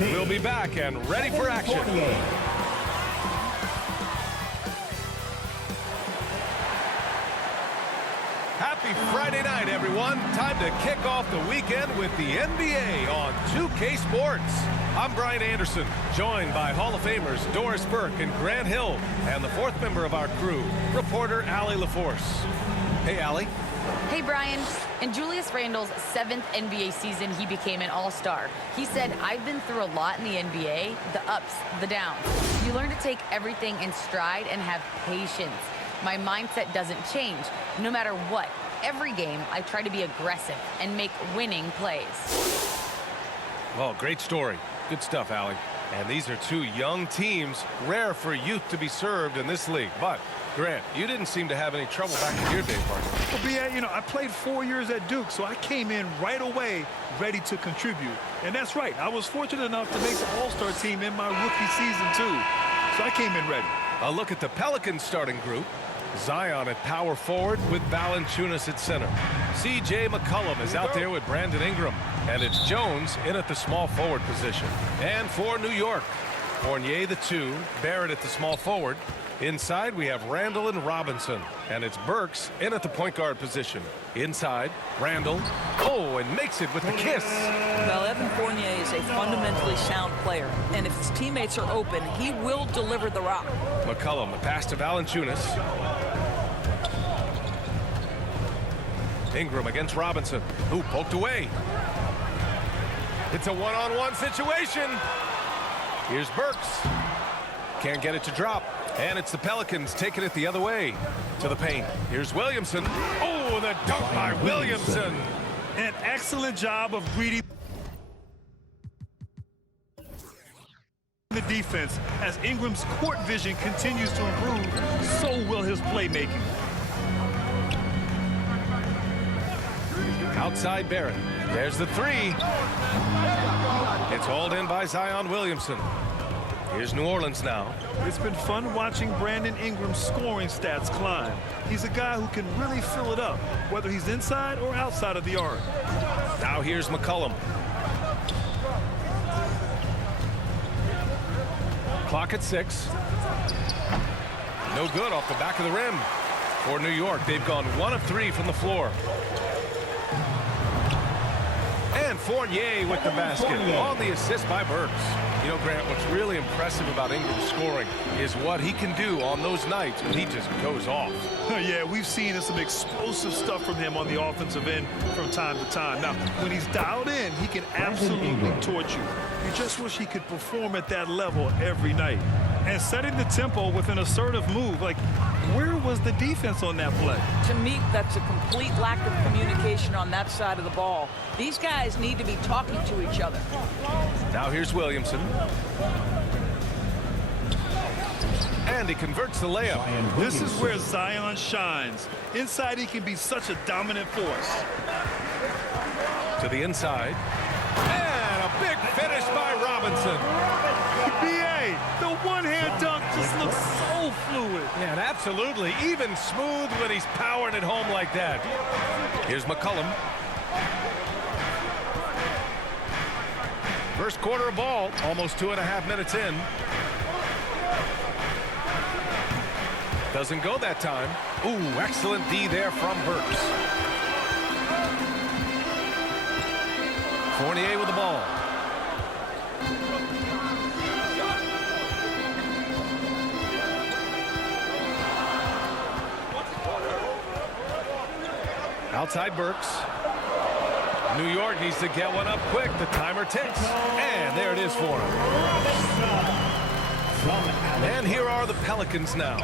We'll be back and ready for action. Happy Friday night, everyone. Time to kick off the weekend with the NBA on 2K Sports. I'm Brian Anderson, joined by Hall of Famers Doris Burke and Grant Hill, and the fourth member of our crew, reporter Allie LaForce. Hey, Allie. Hey, Brian. In Julius Randle's 7th NBA season, he became an all-star. He said, "I've been through a lot in the NBA, the ups, the downs. You learn to take everything in stride and have patience. My mindset doesn't change, no matter what. Every game, I try to be aggressive and make winning plays." Well, great story. Good stuff, Allie. And these are two young teams, rare for youth to be served in this league. But, Grant, you didn't seem to have any trouble back in your day, partner. Well, B.A., you know, I played 4 years at Duke, so I came in right away ready to contribute. And that's right. I was fortunate enough to make the All-Star team in my rookie season, too. So I came in ready. A look at the Pelicans starting group. Zion at power forward with Valanciunas at center. C.J. McCollum is out there with Brandon Ingram. And it's Jones in at the small forward position. And for New York, Fournier the 2, Barrett at the small forward. Inside, we have Randle and Robinson. And it's Burks in at the point guard position. Inside, Randle. Oh, and makes it with the kiss. Well, Evan Fournier is a fundamentally sound player. And if his teammates are open, he will deliver the rock. McCollum, a pass to Valanciunas. Ingram against Robinson, who poked away. It's a one-on-one situation. Here's Burks. Can't get it to drop. And it's the Pelicans taking it the other way to the paint. Here's Williamson. Oh, the dunk by Williamson. An excellent job of reading the defense. As Ingram's court vision continues to improve, so will his playmaking. Outside Barrett. There's the three. It's hauled in by Zion Williamson. Here's New Orleans now. It's been fun watching Brandon Ingram's scoring stats climb. He's a guy who can really fill it up, whether he's inside or outside of the arc. Now here's McCollum. Clock at 6. No good off the back of the rim. For New York, they've gone 1 of 3 from the floor. And Fournier with the basket on the assist by Burks. You know, Grant, what's really impressive about Ingram's scoring is what he can do on those nights when he just goes off. Yeah, we've seen some explosive stuff from him on the offensive end from time to time. Now, when he's dialed in, he can absolutely torch you. You just wish he could perform at that level every night. And setting the tempo with an assertive move, like, where was the defense on that play? To me, that's a complete lack of communication on that side of the ball. These guys need to be talking to each other. Now here's Williamson. And he converts the layup. This is where Zion shines. Inside, he can be such a dominant force. To the inside. And a big finish by Robinson. B.A., the one-hand dunk just looks so fluid. Yeah, and absolutely even smooth when he's powering it home like that. Here's McCollum. First quarter of ball, almost 2.5 minutes in. Doesn't go that time. Ooh, excellent D there from Burks. Fournier with the ball. Outside Burks. New York needs to get one up quick. The timer ticks. And there it is for him. And here are the Pelicans now.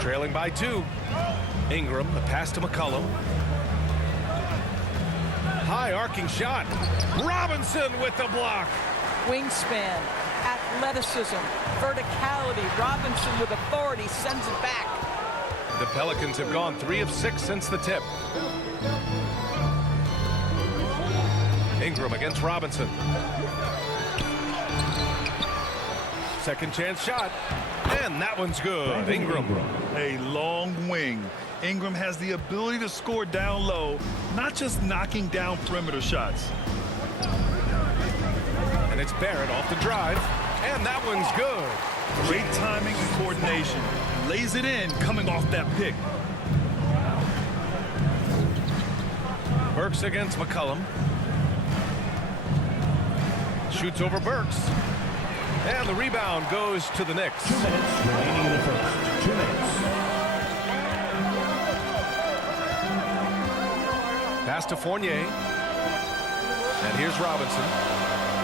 Trailing by 2. Ingram, the pass to McCollum. High arcing shot. Robinson with the block. Wingspan, athleticism, verticality. Robinson with authority sends it back. The Pelicans have gone 3 of 6 since the tip. Ingram against Robinson. Second chance shot. And that one's good. Ingram. A long wing. Ingram has the ability to score down low, not just knocking down perimeter shots. And It's Barrett off the drive, and that one's good. Great timing and coordination. Lays it in coming off that pick. Burks against McCollum. Shoots over Burks. And the rebound goes to the Knicks. 2 minutes remaining in the first. 2 minutes. Pass to Fournier. And here's Robinson.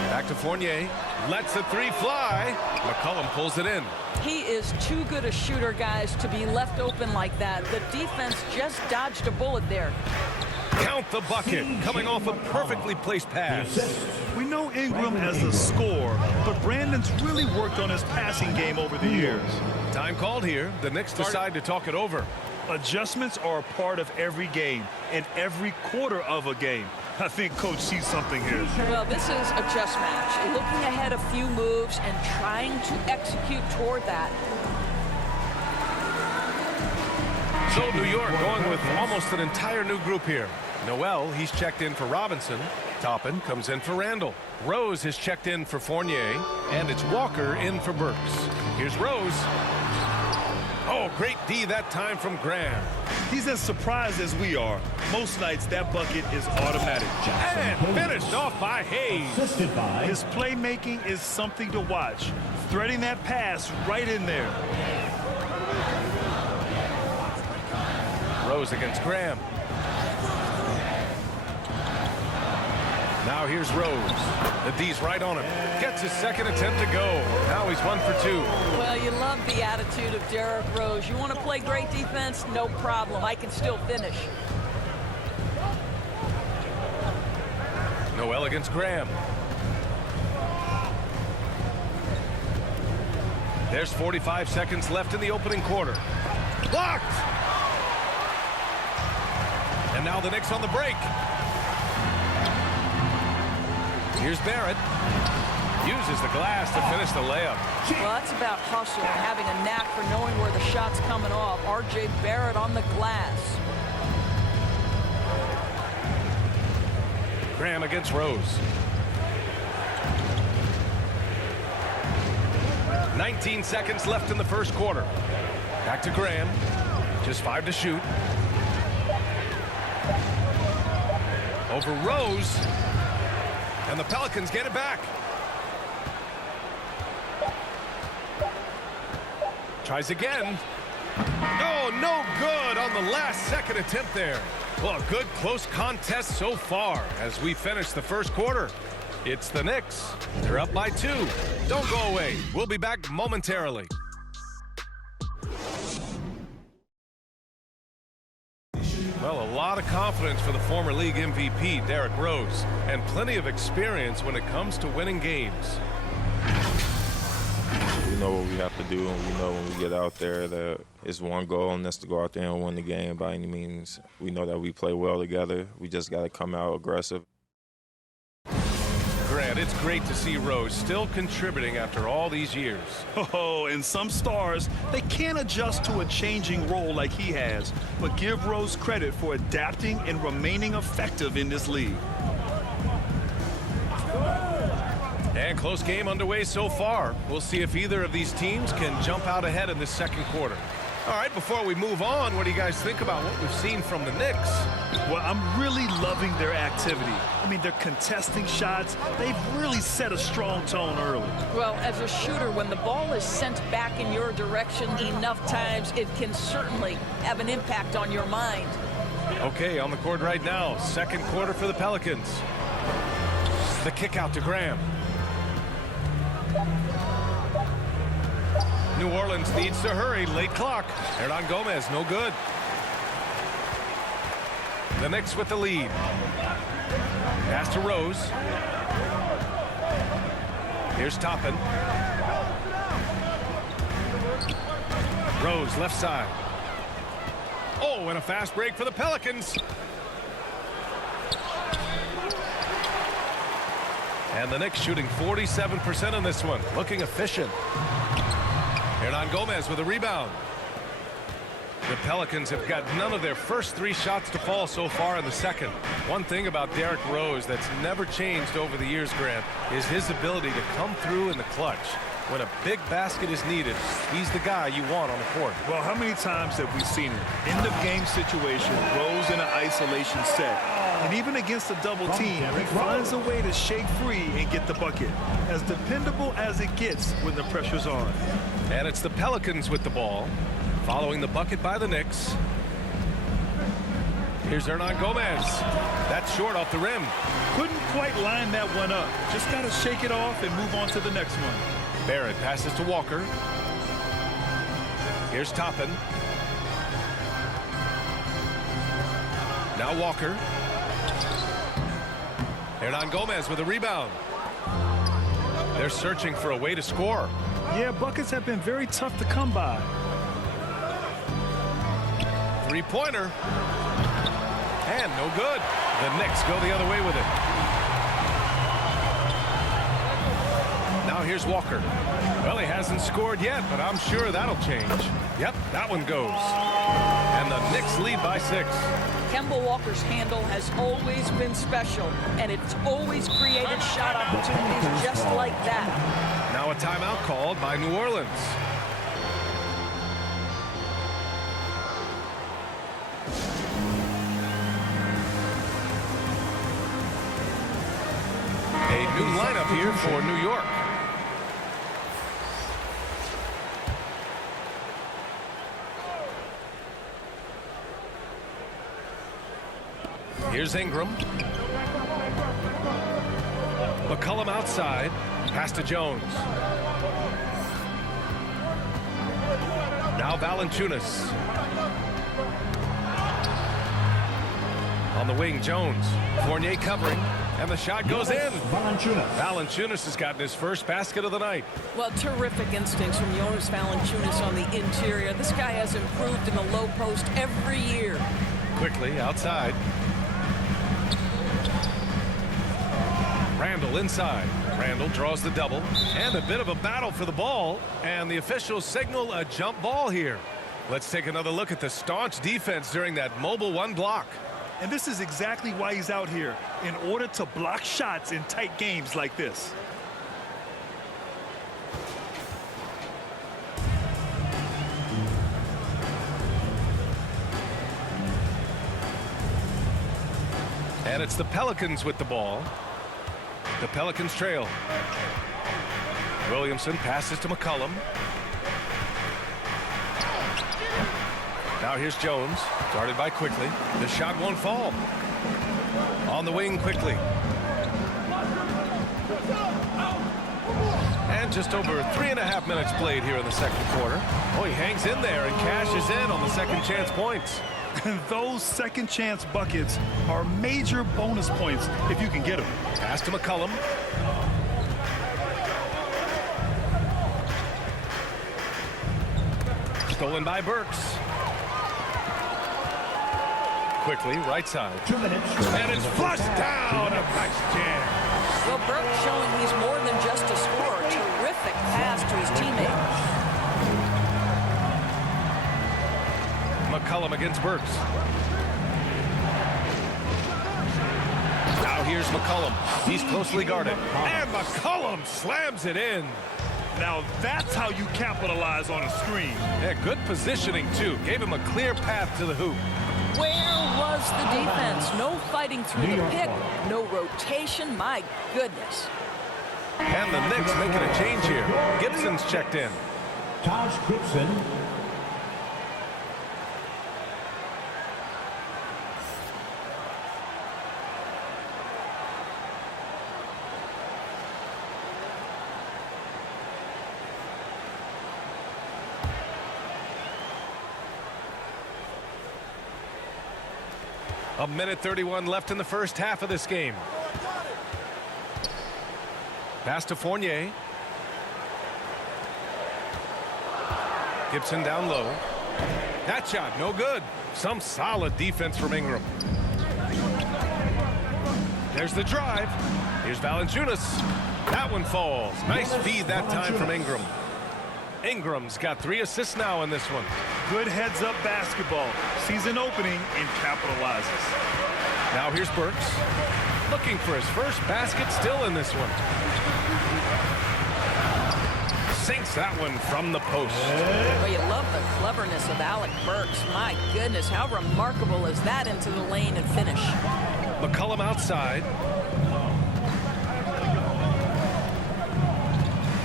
Back to Fournier. Lets the three fly. McCollum pulls it in. He is too good a shooter, guys, to be left open like that. The defense just dodged a bullet there. Count the bucket. Coming off a perfectly placed pass. We know Ingram as a scorer, but Brandon's really worked on his passing game over the years. Time called here. The Knicks decide to talk it over. Adjustments are a part of every game and every quarter of a game. I think Coach sees something here. Well, this is a chess match. Looking ahead a few moves and trying to execute toward that. So New York going with almost an entire new group here. Noel, he's checked in for Robinson. Toppin comes in for Randall. Rose has checked in for Fournier. And it's Walker in for Burks. Here's Rose. Oh, great D that time from Graham. He's as surprised as we are. Most nights that bucket is automatic. And finished off by Hayes. Assisted by His playmaking is something to watch. Threading that pass right in there. Rose against Graham. Now here's Rose. The D's right on him. Gets his second attempt to go. Now he's 1 for 2. Well, you love the attitude of Derrick Rose. You want to play great defense? No problem. I can still finish. Noel against Graham. There's 45 seconds left in the opening quarter. Blocked! And now the Knicks on the break. Here's Barrett. Uses the glass to finish the layup. Well, that's about hustle and having a knack for knowing where the shot's coming off. R.J. Barrett on the glass. Graham against Rose. 19 seconds left in the first quarter. Back to Graham. Just 5 to shoot. Over Rose. And the Pelicans get it back. Tries again. Oh, no good on the last second attempt there. Well, a good close contest so far as we finish the first quarter. It's the Knicks. They're up by 2. Don't go away. We'll be back momentarily. Well, a lot of confidence for the former league MVP, Derrick Rose, and plenty of experience when it comes to winning games. We know what we have to do, and we know when we get out there that it's one goal, and that's to go out there and win the game by any means. We know that we play well together. We just got to come out aggressive. Grant, it's great to see Rose still contributing after all these years. Oh, and some stars, they can't adjust to a changing role like he has. But give Rose credit for adapting and remaining effective in this league. And close game underway so far. We'll see if either of these teams can jump out ahead in this second quarter. All right, before we move on, what do you guys think about what we've seen from the Knicks? Well, I'm really loving their activity. I mean, they're contesting shots. They've really set a strong tone early. Well, as a shooter, when the ball is sent back in your direction enough times, it can certainly have an impact on your mind. Okay, on the court right now, second quarter for the Pelicans. The kick out to Graham. New Orleans needs to hurry. Late clock. Hernan Gomez, no good. The Knicks with the lead. Pass to Rose. Here's Toppin. Rose, left side. Oh, and a fast break for the Pelicans. And the Knicks shooting 47% on this one. Looking efficient. Hernan Gomez with a rebound. The Pelicans have got none of their first 3 shots to fall so far in the second. One thing about Derrick Rose that's never changed over the years, Grant, is his ability to come through in the clutch. When a big basket is needed, he's the guy you want on the court. Well, how many times have we seen it? End of game situation, Rose in an isolation set. And even against a double team, he finds a way to shake free and get the bucket. As dependable as it gets when the pressure's on. And it's the Pelicans with the ball, following the bucket by the Knicks. Here's Hernan Gomez. That's short off the rim. Couldn't quite line that one up. Just got to shake it off and move on to the next one. Barrett passes to Walker. Here's Toppin. Now Walker. Hernan Gomez with a rebound. They're searching for a way to score. Yeah, buckets have been very tough to come by. Three-pointer. And no good. The Knicks go the other way with it. Now here's Walker. Well, he hasn't scored yet, but I'm sure that'll change. Yep, that one goes. And the Knicks lead by 6. Kemba Walker's handle has always been special, and it's always created shot opportunities just like that. Now a timeout called by New Orleans. A new lineup here for New York. Here's Ingram. McCollum outside. Pass to Jones. Now Valanciunas. On the wing, Jones. Fournier covering. And the shot goes in. Valanciunas has gotten his first basket of the night. Well, terrific instincts from Jonas Valanciunas on the interior. This guy has improved in the low post every year. Quickly outside. Randall inside. Randall draws the double. And a bit of a battle for the ball. And the officials signal a jump ball here. Let's take another look at the staunch defense during that mobile 1 block. And this is exactly why he's out here, in order to block shots in tight games like this. And it's the Pelicans with the ball. The Pelicans trail. Williamson passes to McCollum. Now here's Jones, guarded by Quickly. The shot won't fall. On the wing, Quickly. And just over 3.5 minutes played here in the second quarter. Oh, he hangs in there and cashes in on the second chance points. And those second chance buckets are major bonus points if you can get them. Pass to McCollum. Stolen by Burks. Quickly, right side. 2 minutes. And it's flushed down. A nice jam. Well, Burke showing he's more than just a scorer. Terrific pass to his teammate. McCollum against Burks. Now here's McCollum. He's closely guarded. And McCollum slams it in. Now that's how you capitalize on a screen. Yeah, good positioning, too. Gave him a clear path to the hoop. Where was the defense? No fighting through the pick, no rotation. My goodness. And the Knicks making a change here. Gibson's checked in. Taj Gibson. A minute 31 left in the first half of this game. Pass to Fournier. Gibson down low. That shot, no good. Some solid defense from Ingram. There's the drive. Here's Valanciunas. That one falls. Nice feed that time from Ingram. Ingram's got 3 assists now in this one. Good heads-up basketball. Sees an opening and capitalizes. Now here's Burks. Looking for his first basket still in this one. Sinks that one from the post. Well, you love the cleverness of Alec Burks. My goodness, how remarkable is that into the lane and finish? McCollum outside.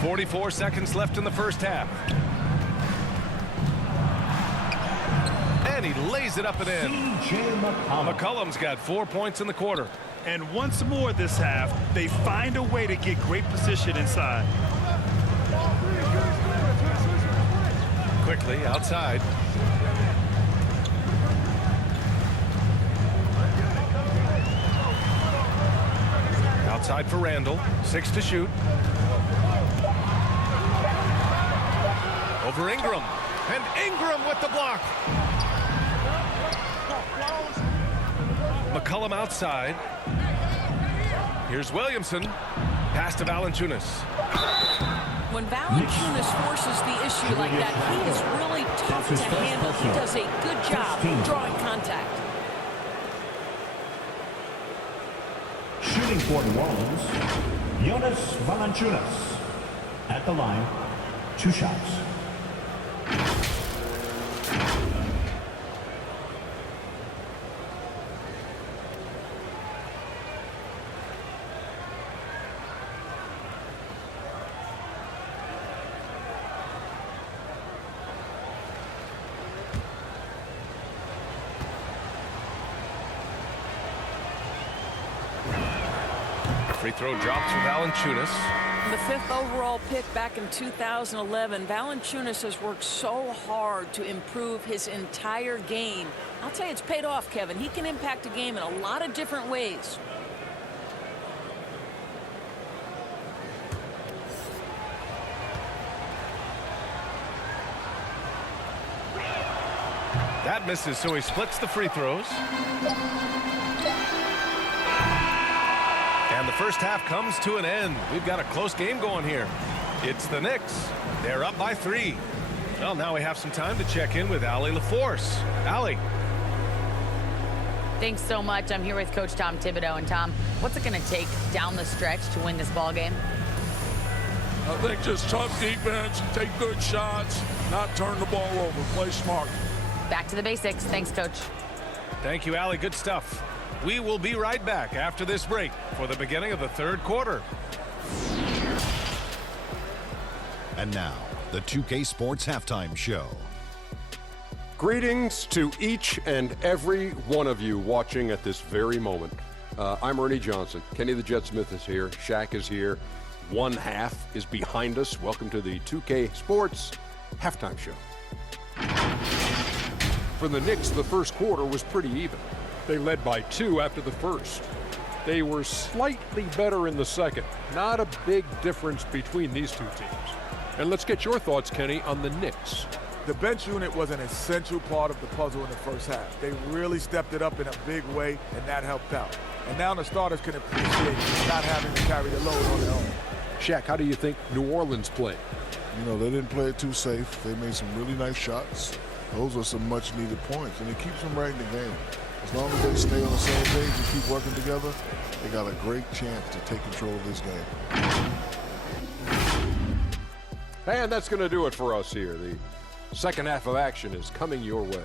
44 seconds left in the first half. And he lays it up and in. C.J. McCollum. McCollum's got 4 points in the quarter. And once more this half, they find a way to get great position inside. Quickly outside. Outside for Randall. 6 to shoot. Over Ingram. And Ingram with the block. McCollum outside. Here's Williamson. Pass to Valanciunas. When Valanciunas forces the issue like that, he is really tough to handle. He does a good job drawing contact. Shooting for New Orleans, Jonas Valanciunas. At the line, 2 shots. Free throw drops for Valanciunas. The 5th overall pick back in 2011, Valanciunas has worked so hard to improve his entire game. I'll tell you, it's paid off, Kevin. He can impact a game in a lot of different ways. That misses, so he splits the free throws. And the first half comes to an end. We've got a close game going here. It's the Knicks. They're up by 3. Well, now we have some time to check in with Allie LaForce. Allie. Thanks so much. I'm here with Coach Tom Thibodeau. And Tom, what's it going to take down the stretch to win this ball game? I think just tough defense, take good shots, not turn the ball over, play smart. Back to the basics. Thanks, Coach. Thank you, Allie. Good stuff. We will be right back after this break for the beginning of the 3rd quarter. And now, the 2K Sports Halftime Show. Greetings to each and every one of you watching at this very moment. I'm Ernie Johnson. Kenny the Jet Smith is here. Shaq is here. 1 half is behind us. Welcome to the 2K Sports Halftime Show. For the Knicks, the first quarter was pretty even. They led by 2 after the first. They were slightly better in the second. Not a big difference between these 2 teams. And let's get your thoughts, Kenny, on the Knicks. The bench unit was an essential part of the puzzle in the first half. They really stepped it up in a big way, and that helped out. And now the starters can appreciate not having to carry the load on their own. Shaq, how do you think New Orleans played? You know, they didn't play it too safe. They made some really nice shots. Those are some much-needed points, and it keeps them right in the game. As long as they stay on the same page and keep working together, they got a great chance to take control of this game. And that's going to do it for us here. The second half of action is coming your way.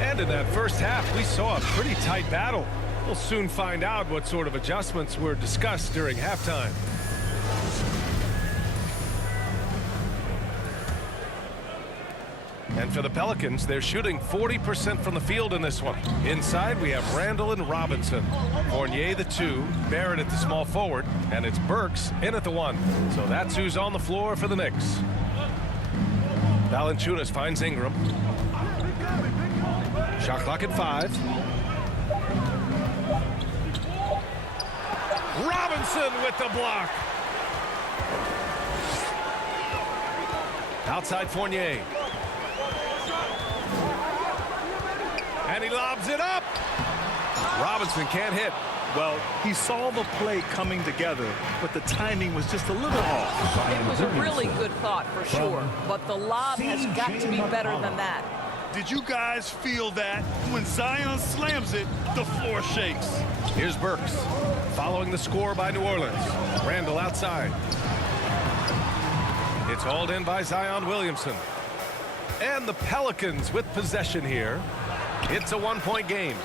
And in that first half, we saw a pretty tight battle. We'll soon find out what sort of adjustments were discussed during halftime. And for the Pelicans, they're shooting 40% from the field in this one. Inside, we have Randall and Robinson. Fournier, the 2, Barrett at the small forward, and it's Burks in at the 1. So that's who's on the floor for the Knicks. Valanciunas finds Ingram. Shot clock at 5. Robinson with the block. Outside Fournier. And he lobs it up. Robinson can't hit. Well, he saw the play coming together, but the timing was just a little off. It was a really good thought for sure, but the lob has got to be better than that. Did you guys feel that? When Zion slams it, the floor shakes. Here's Burks, following the score by New Orleans. Randall outside. It's hauled in by Zion Williamson. And the Pelicans with possession here. It's a one-point game.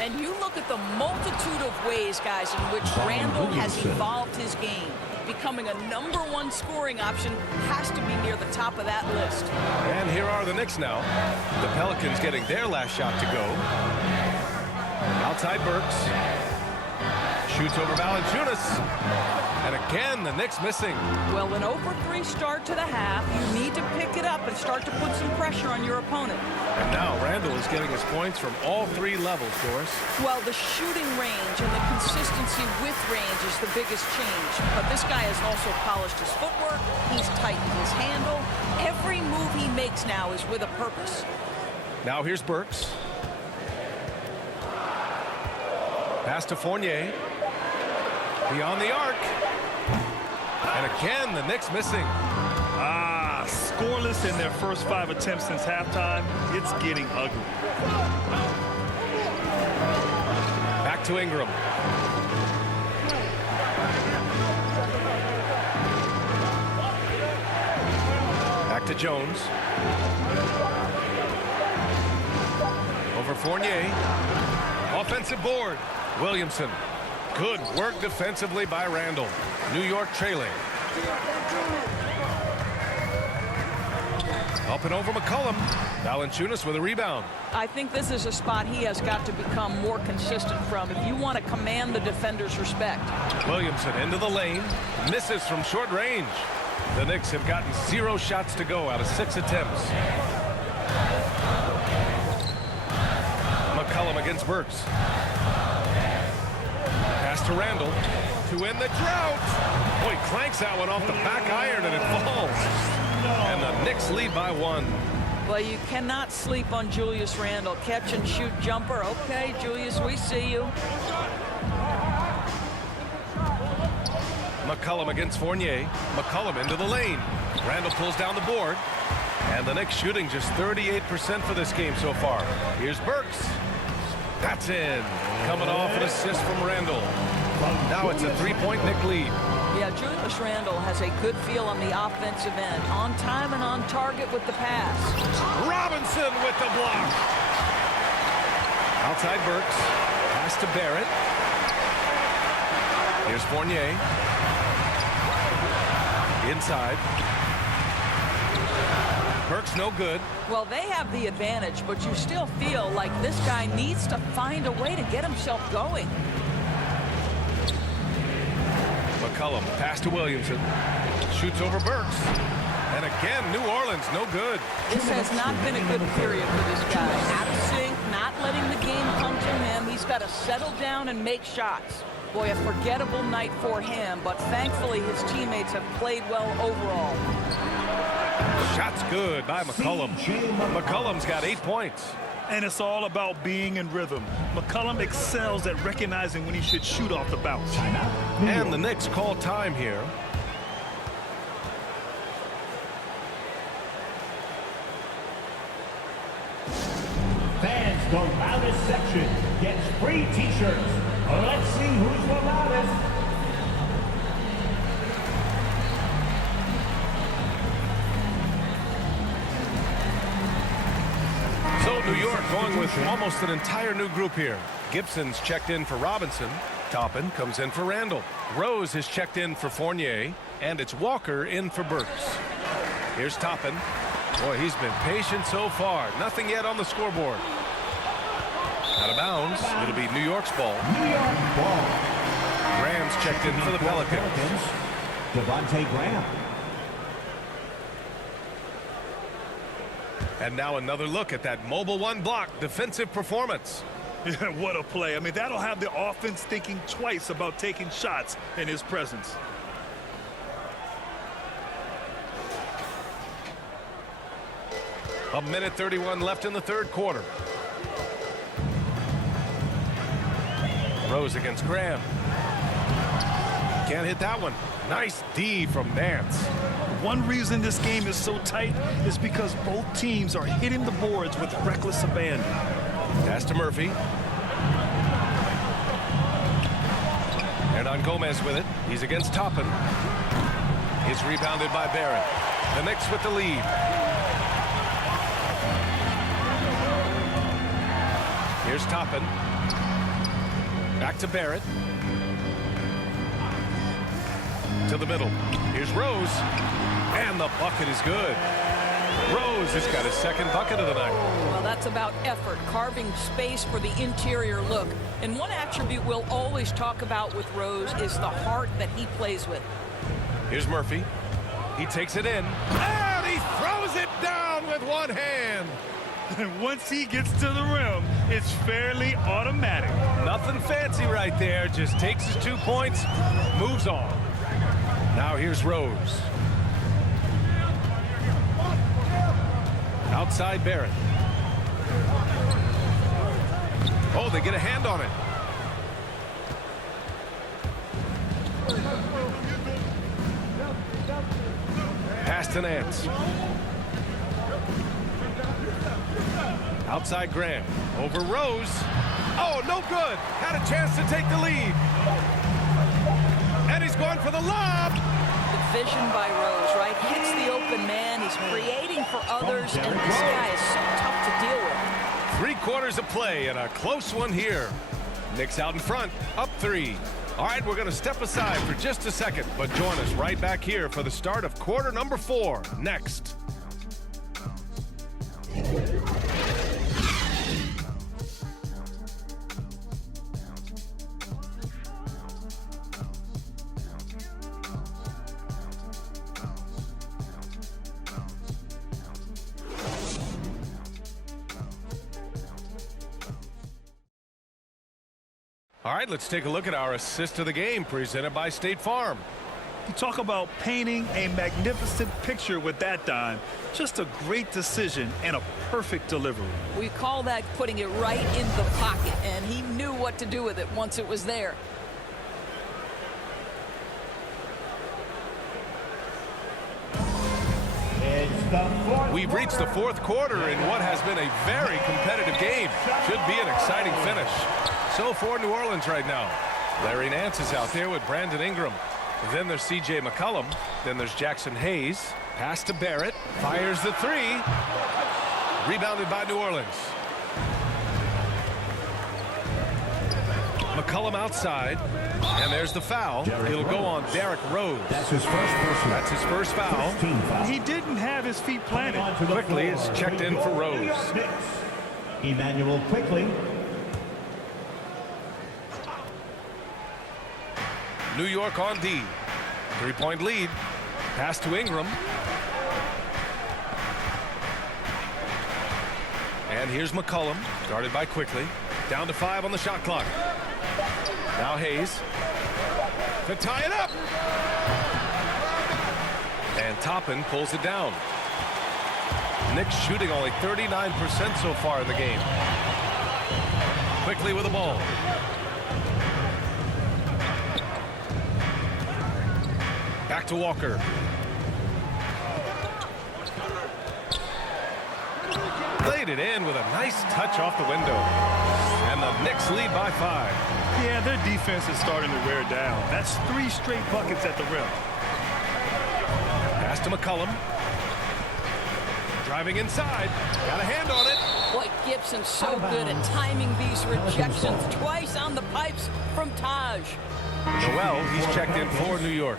And you look at the multitude of ways, guys, in which Randall has evolved his game. Becoming a #1 scoring option has to be near the top of that list. And here are the Knicks now. The Pelicans getting their last shot to go. Outside Burks. Shoots over Valanciunas. And again, the Knicks missing. Well, an 0-for-3 start to the half. You need to pick it up and start to put some pressure on your opponent. And now Randall is getting his points from all 3 levels, Doris. Well, the shooting range and the consistency with range is the biggest change. But this guy has also polished his footwork. He's tightened his handle. Every move he makes now is with a purpose. Now here's Burks. Pass to Fournier. Beyond the arc. And again, the Knicks missing. Scoreless in their first 5 attempts since halftime. It's getting ugly. Back to Ingram. Back to Jones. Over Fournier. Offensive board. Williamson. Good work defensively by Randall. New York trailing. Up and over McCollum. Valanciunas with a rebound. I think this is a spot he has got to become more consistent from if you want to command the defender's respect. Williamson into the lane. Misses from short range. The Knicks have gotten 0 shots to go out of 6 attempts. McCollum against Burks. Pass to Randall to end the drought. Boy, clanks that one off the back iron and it falls. And the Knicks lead by 1. Well, you cannot sleep on Julius Randle. Catch and shoot jumper. Okay, Julius, we see you. McCollum against Fournier. McCollum into the lane. Randall pulls down the board. And the Knicks shooting just 38% for this game so far. Here's Burks. That's in. Coming off an assist from Randall. Now it's a 3-point Knick lead. Yeah, Julius Randle has a good feel on the offensive end. On time and on target with the pass. Robinson with the block. Outside Burks. Pass to Barrett. Here's Fournier. Inside. Burks no good. Well, they have the advantage, but you still feel like this guy needs to find a way to get himself going. McCollum, pass to Williamson. Shoots over Burks. And again, New Orleans, no good. This has not been a good period for this guy. Out of sync, not letting the game come to him. He's got to settle down and make shots. Boy, a forgettable night for him, but thankfully his teammates have played well overall. Shot's good by McCollum. McCollum's got 8 points. And it's all about being in rhythm. McCollum excels at recognizing when he should shoot off the bounce. And the Knicks call time here. Fans, the loudest section gets free t-shirts. Let's see who's the loudest. So New York going with almost an entire new group here. Gibson's checked in for Robinson. Toppin comes in for Randall. Rose has checked in for Fournier. And it's Walker in for Burks. Here's Toppin. Boy, he's been patient so far. Nothing yet on the scoreboard. Out of bounds. It'll be New York's ball. New York ball. Graham's checked in for the Pelicans. Devontae Graham. And now another look at that mobile 1 block defensive performance. What a play. I mean, that'll have the offense thinking twice about taking shots in his presence. A minute 31 left in the third quarter. Rose against Graham. Can't hit that one. Nice D from Nance. One reason this game is so tight is because both teams are hitting the boards with reckless abandon. Pass to Murphy. Hernan Gomez with it. He's against Toppin. He's rebounded by Barrett. The Knicks with the lead. Here's Toppin. Back to Barrett. To the middle. Here's Rose. And the bucket is good. Rose has got his second bucket of the night. Well, that's about effort, carving space for the interior look. And one attribute we'll always talk about with Rose is the heart that he plays with. Here's Murphy. He takes it in. And he throws it down with one hand. Once he gets to the rim, it's fairly automatic. Nothing fancy right there. Just takes his 2 points, moves on. Now here's Rose. Outside Barrett. Oh, they get a hand on it. Pass to Nance. Outside Graham. Over Rose. Oh, no good. Had a chance to take the lead. And he's going for the lob. The vision by Rose, right? Hits the open man. He's creating for others, and this guy is so tough to deal with. 3 quarters of play and a close one here. Knicks out in front, up 3. All right, we're going to step aside for just a second, but join us right back here for the start of quarter number 4 next. All right, let's take a look at our assist of the game presented by State Farm. You talk about painting a magnificent picture with that dime. Just a great decision and a perfect delivery. We call that putting it right in the pocket, and he knew what to do with it once it was there. We've reached the 4th quarter in what has been a very competitive game. Should be an exciting finish. So for New Orleans right now, Larry Nance is out there with Brandon Ingram. Then there's C.J. McCollum. Then there's Jackson Hayes. Pass to Barrett. Fires the 3. Rebounded by New Orleans. McCollum outside. And there's the foul. It'll go on Derrick Rose. That's his first personal. That's his first foul. He didn't have his feet planted. Quickly is checked in for Rose. Emmanuel Quickly. New York on D. 3-point lead. Pass to Ingram. And here's McCollum, guarded by Quickly. Down to 5 on the shot clock. Now Hayes to tie it up. And Toppin pulls it down. Knicks shooting only 39% so far in the game. Quickly with the ball. Back to Walker. Laid it in with a nice touch off the window. And the Knicks lead by 5. Yeah, their defense is starting to wear down. That's 3 straight buckets at the rim. Pass to McCollum. Driving inside. Got a hand on it. Boy, Gibson's so good at timing these rejections. Twice on the pipes from Taj. Noel, he's checked in for New York.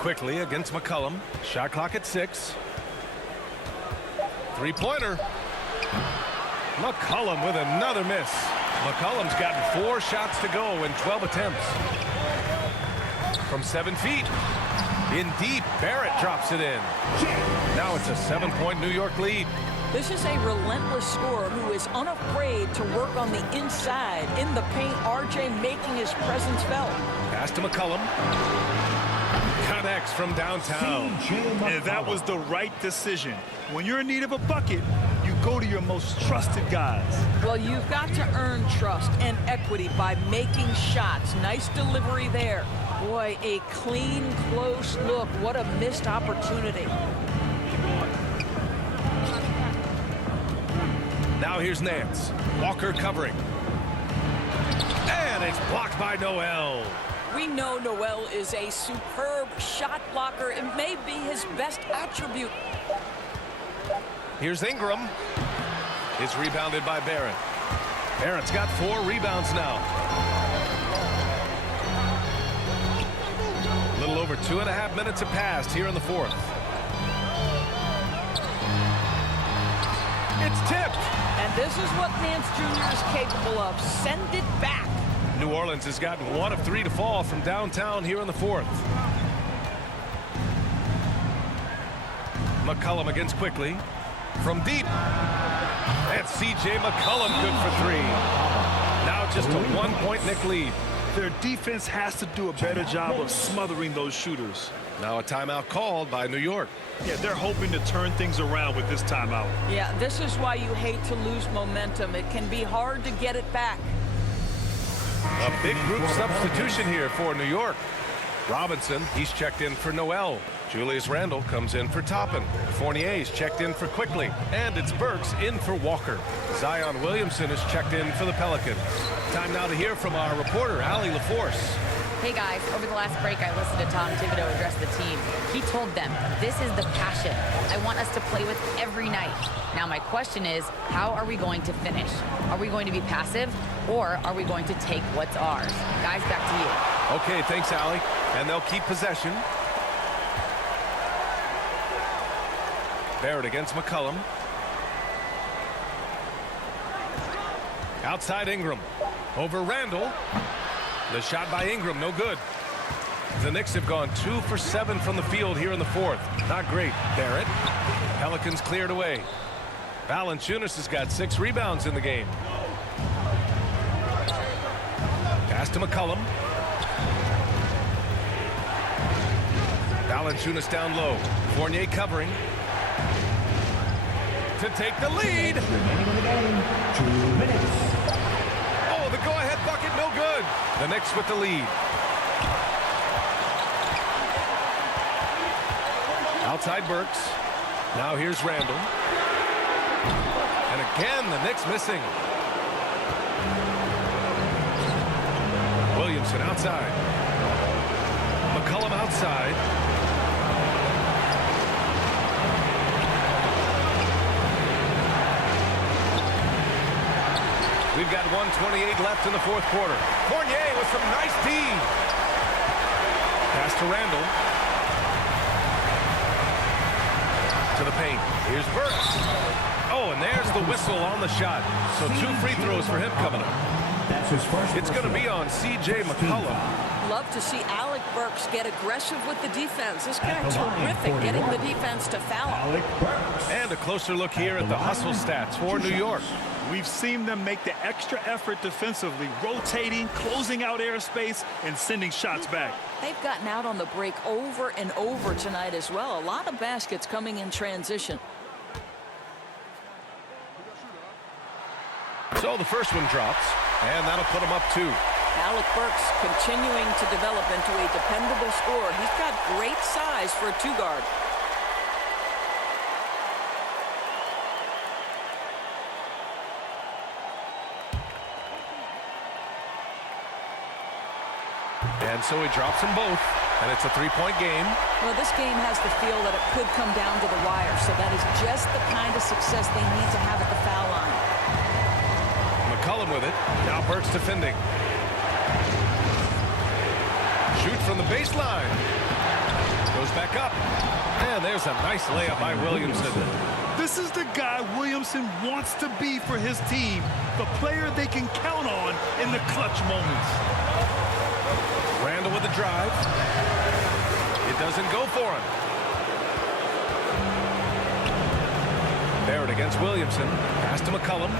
Quickly against McCollum. Shot clock at 6. 3-pointer. McCollum with another miss. McCollum's gotten 4 shots to go in 12 attempts. From 7 feet. In deep, Barrett drops it in. Now it's a 7-point New York lead. This is a relentless scorer who is unafraid to work on the inside. In the paint, RJ making his presence felt. Pass to McCollum. Connects from downtown. And that was the right decision. When you're in need of a bucket, you go to your most trusted guys. Well, you've got to earn trust and equity by making shots. Nice delivery there. Boy, a clean, close look. What a missed opportunity. Now here's Nance. Walker covering. And it's blocked by Noel. We know Noel is a superb shot blocker. It may be his best attribute. Here's Ingram. It's rebounded by Barrett. Barrett's got 4 rebounds now. A little over 2.5 minutes have passed here in the 4th. It's tipped. And this is what Nance Jr. is capable of. Send it back. New Orleans has gotten 1 of 3 to fall from downtown here in the 4th. McCollum against Quickly. From deep. That's C.J. McCollum good for 3. Now just a 1-point Knick lead. Their defense has to do a better job of smothering those shooters. Now a timeout called by New York. Yeah, they're hoping to turn things around with this timeout. Yeah, this is why you hate to lose momentum. It can be hard to get it back. A big group substitution here for New York. Robinson, he's checked in for Noel. Julius Randle comes in for Toppin. Fournier's checked in for Quickly. And it's Burks in for Walker. Zion Williamson is checked in for the Pelicans. Time now to hear from our reporter, Allie LaForce. Hey guys, over the last break, I listened to Tom Thibodeau address the team. He told them, this is the passion I want us to play with every night. Now my question is, how are we going to finish? Are we going to be passive, or are we going to take what's ours? Guys, back to you. Okay, thanks, Allie. And they'll keep possession. Barrett against McCollum. Outside Ingram. Over Randle. The shot by Ingram, no good. The Knicks have gone 2 for 7 from the field here in the 4th. Not great. Barrett. Pelicans cleared away. Valanciunas has got 6 rebounds in the game. Pass to McCollum. Valanciunas down low. Fournier covering. To take the lead. Remaining in the game, 2 minutes. Oh, the go-ahead bucket, no good. The Knicks with the lead. Outside Burks. Now here's Randle. And again, the Knicks missing. Williamson outside. McCollum outside. We've got 1:28 left in the 4th quarter. Fournier with some nice D. Pass to Randle. To the paint. Here's Burks. Oh, and there's the whistle on the shot. So 2 free throws for him coming up. That's his first. It's going to be on C.J. McCollum. Love to see Alec Burks get aggressive with the defense. This guy terrific getting the defense to foul. Alec Burks. And a closer look here at the hustle stats for New York. We've seen them make the extra effort defensively, rotating, closing out airspace, and sending shots back. They've gotten out on the break over and over tonight as well. A lot of baskets coming in transition. So the first one drops, and that'll put him up 2. Alec Burks continuing to develop into a dependable scorer. He's got great size for a 2-guard. And so he drops them both, and it's a 3-point game. Well, this game has the feel that it could come down to the wire, so that is just the kind of success they need to have at the foul line. McCollum with it. Now Burks defending. Shoot from the baseline. Goes back up. And there's a nice layup by Williamson. This is the guy Williamson wants to be for his team, the player they can count on in the clutch moments. Randle with the drive. It doesn't go for him. Barrett against Williamson. Pass to McCollum.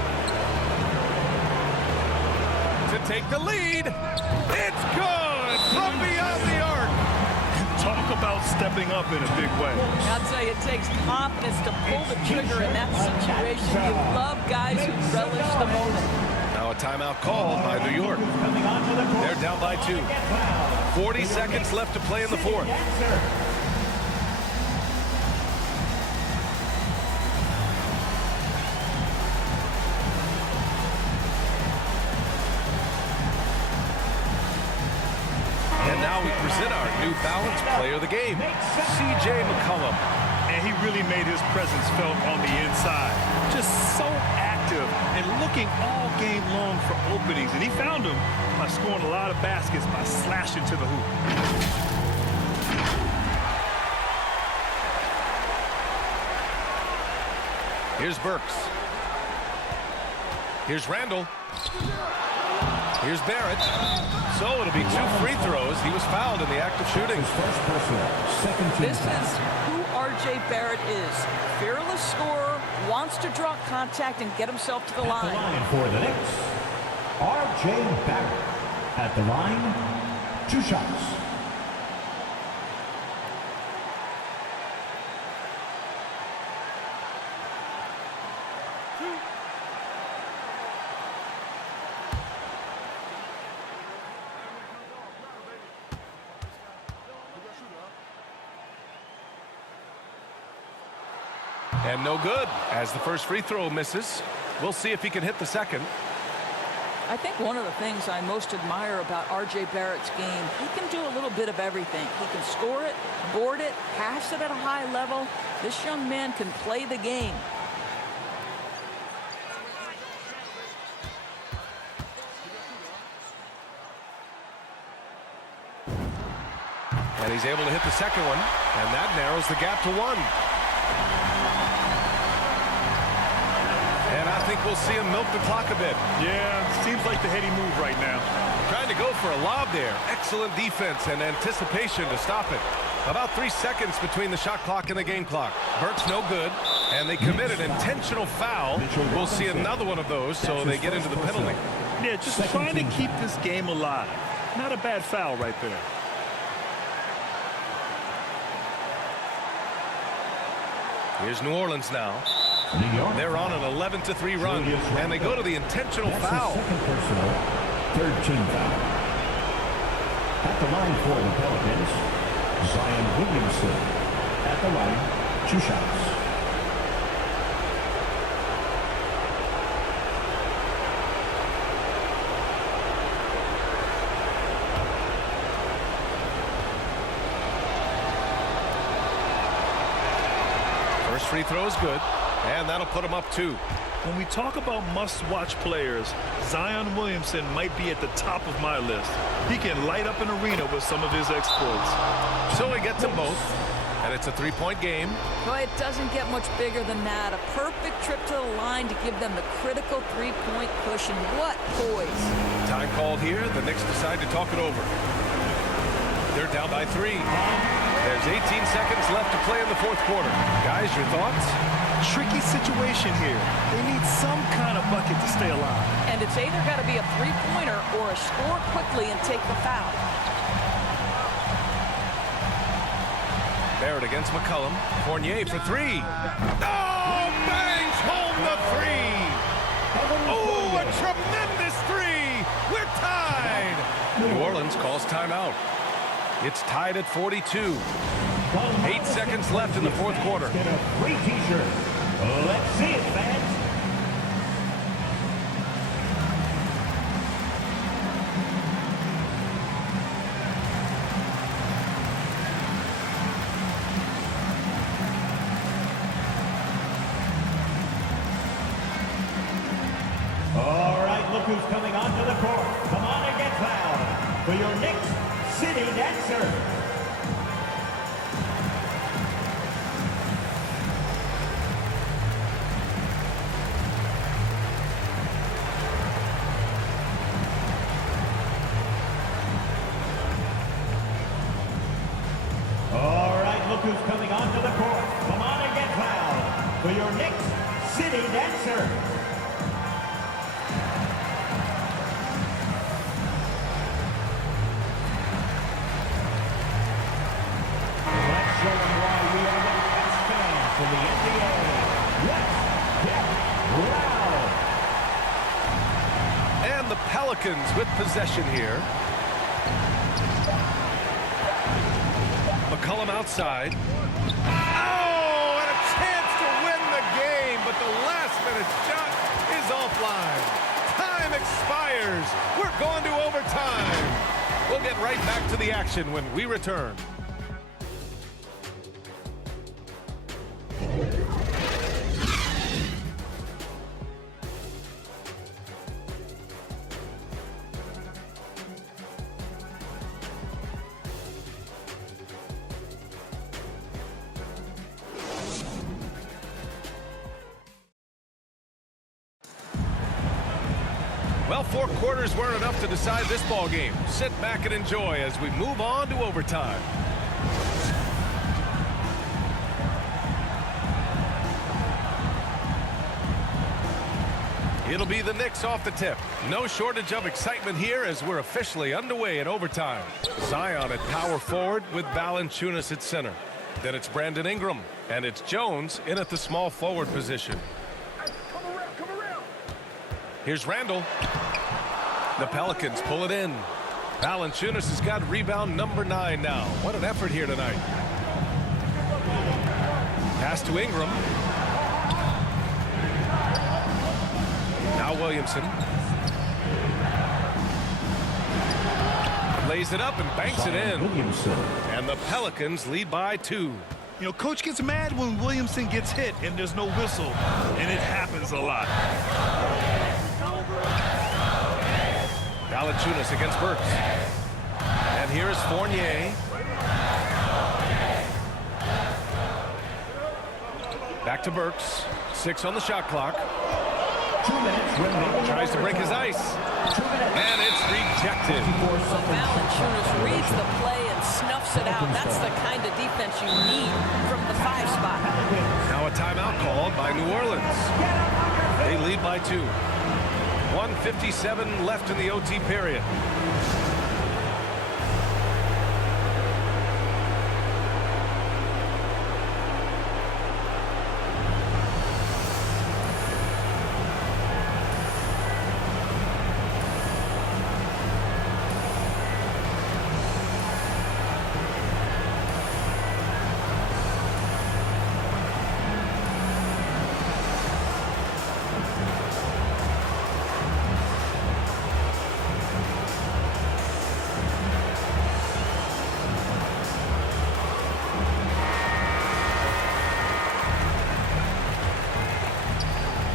To take the lead. It's good from beyond the arc. Talk about stepping up in a big way. I'll tell you, it takes confidence to pull the trigger in that situation. You love guys who relish the moment. Now a timeout called by New York. They're down by 2. 40 seconds left to play in the fourth. And now we present our new balanced player of the game, C.J. McCollum. And he really made his presence felt on the inside. Just so active and looking all game long for openings. And he found them by scoring a lot of baskets by slashing to the hoop. Here's Burks. Here's Randall. Here's Barrett. So it'll be 2 free throws. He was fouled in the act of shooting. This is who R.J. Barrett is. Fearless scorer, wants to draw contact and get himself to the line. At the line for the Knicks, R.J. Barrett. At the line, 2 shots. And no good, as the first free throw misses. We'll see if he can hit the second. I think one of the things I most admire about R.J. Barrett's game, he can do a little bit of everything. He can score it, board it, pass it at a high level. This young man can play the game. And he's able to hit the second one, and that narrows the gap to 1. And I think we'll see him milk the clock a bit. Yeah, seems like the heady move right now. Trying to go for a lob there. Excellent defense and anticipation to stop it. About 3 seconds between the shot clock and the game clock. Burke's no good, and they commit an intentional foul. We'll see another one of those, so they get into the penalty. Yeah, just trying to keep this game alive. Not a bad foul right there. Here's New Orleans now. They're on an 11-3 run, and they go to the intentional foul. Second personal, 3rd team foul. At the line for the Pelicans, Zion Williamson. At the line, 2 shots. First free throw is good, and that'll put him up 2. When we talk about must-watch players, Zion Williamson might be at the top of my list. He can light up an arena with some of his exploits. So he gets them both, and it's a 3-point game. Boy, it doesn't get much bigger than that. A perfect trip to the line to give them the critical 3-point cushion. What poise. Time called here. The Knicks decide to talk it over. They're down by 3. There's 18 seconds left to play in the fourth quarter. Guys, your thoughts? Tricky situation here. They need some kind of bucket to stay alive. And it's either got to be a 3-pointer or a score quickly and take the foul. Barrett against McCollum. Fournier for 3. Oh, bangs home the 3. Oh, a tremendous 3. We're tied. New Orleans calls timeout. It's tied at 42. 8 seconds left in the fourth quarter. Get a free t-shirt. Let's see it, fans. All right, look who's coming onto the court. Come on and get fouled for your Knicks City Dancer. Oh, for your next city dancer. Let's show them why we are the best fans in the NBA. Let's get loud. And the Pelicans with possession here. McCollum outside. Oh, and a chance to win the game, but the last-minute shot is offline. Time expires. We're going to overtime. We'll get right back to the action when we return. Well, 4 quarters weren't enough to decide this ball game. Sit back and enjoy as we move on to overtime. It'll be the Knicks off the tip. No shortage of excitement here as we're officially underway in overtime. Zion at power forward with Valanciunas at center. Then it's Brandon Ingram, and it's Jones in at the small forward position. Here's Randall. The Pelicans pull it in. Valanciunas has got rebound number 9 now. What an effort here tonight. Pass to Ingram. Now Williamson. Lays it up and banks it in. And the Pelicans lead by 2. You know, coach gets mad when Williamson gets hit and there's no whistle, and it happens a lot. Valanciunas against Burks. And here is Fournier. Back to Burks. 6 on the shot clock. 2 minutes remaining. Tries to break his ice. And it's rejected. Valanciunas reads the play and snuffs it out. That's the kind of defense you need from the 5 spot. Now a timeout called by New Orleans. They lead by 2. 1:57 left in the OT period.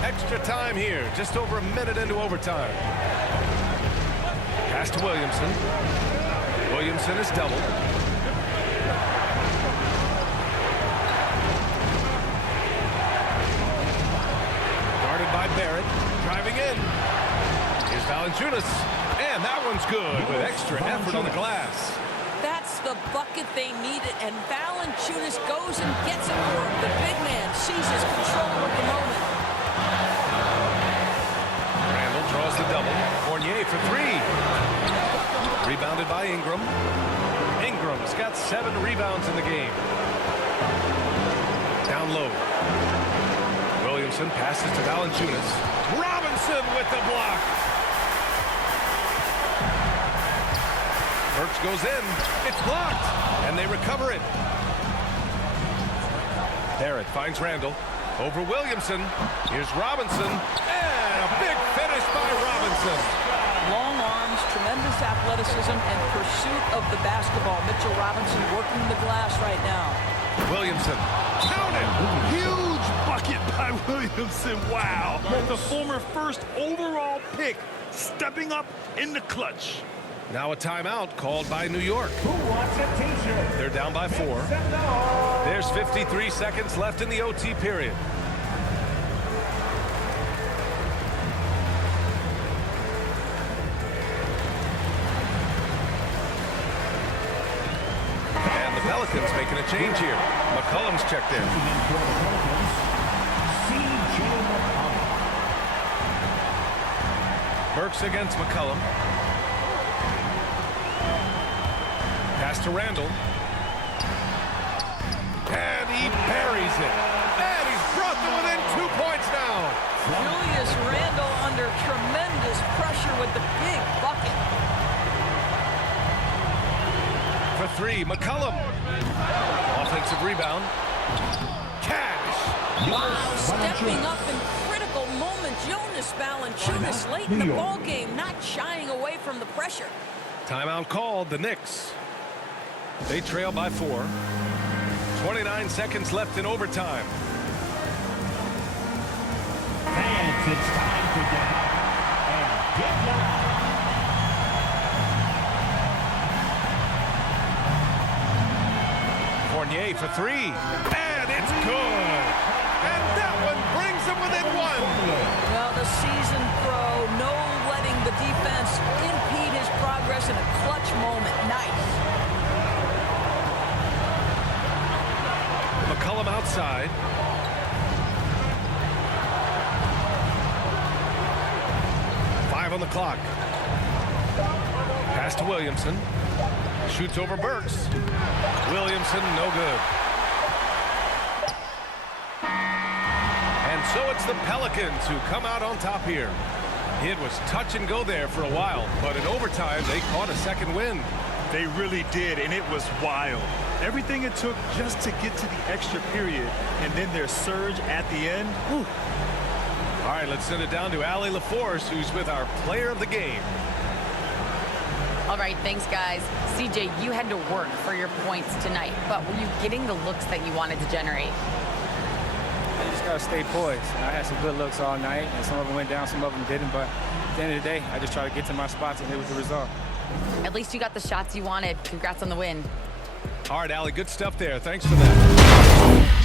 Extra time here, just over a minute into overtime. Pass to Williamson. Williamson is doubled. Guarded by Barrett, driving in. Here's Valanciunas, and that one's good with extra effort on the glass. That's the bucket they needed, and Valanciunas goes and gets it for him. The big man seizes control of the moment. Randall draws the double. Fournier for 3. Rebounded by Ingram. Ingram's got 7 rebounds in the game. Down low. Williamson passes to Valanciunas. Robinson with the block. Burks goes in. It's blocked. And they recover it. Barrett finds Randall. Over Williamson. Here's Robinson. And a big finish by Robinson. Long arms, tremendous athleticism, and pursuit of the basketball. Mitchell Robinson working the glass right now. Williamson. Count it. Huge bucket by Williamson. Wow. The former first overall pick stepping up in the clutch. Now a timeout called by New York. Who wants a t-shirt? They're down by 4. There's 53 seconds left in the OT period. And the Pelicans making a change here. McCollum's checked in. Burks against McCollum. Pass to Randall. And he buries it. And he's brought them within 2 points now. Julius Randle under tremendous pressure with the big bucket. For three, McCollum. Offensive rebound. Cash. Wow, stepping up in critical moments. Jonas Valanciunas late in the ball game, not shying away from the pressure. Timeout called, the Knicks. They trail by 4. 29 seconds left in overtime. Fans, it's time to get up and get down. Fournier for 3. And it's good. And that one brings them within 1. Well, the seasoned pro, no letting the defense impede his progress in a clutch moment. Nice. McCollum outside. On the clock. Pass to Williamson. Shoots over Burks. Williamson, no good. And so it's the Pelicans who come out on top here. It was touch and go there for a while, but in overtime, they caught a second win. They really did, and it was wild. Everything it took just to get to the extra period, and then their surge at the end. Whew. All right, let's send it down to Allie LaForce, who's with our player of the game. All right, thanks, guys. CJ, you had to work for your points tonight, but were you getting the looks that you wanted to generate? I just got to stay poised. I had some good looks all night, and some of them went down, some of them didn't, but at the end of the day, I just tried to get to my spots, and it was the result. At least you got the shots you wanted. Congrats on the win. All right, Allie, good stuff there. Thanks for that.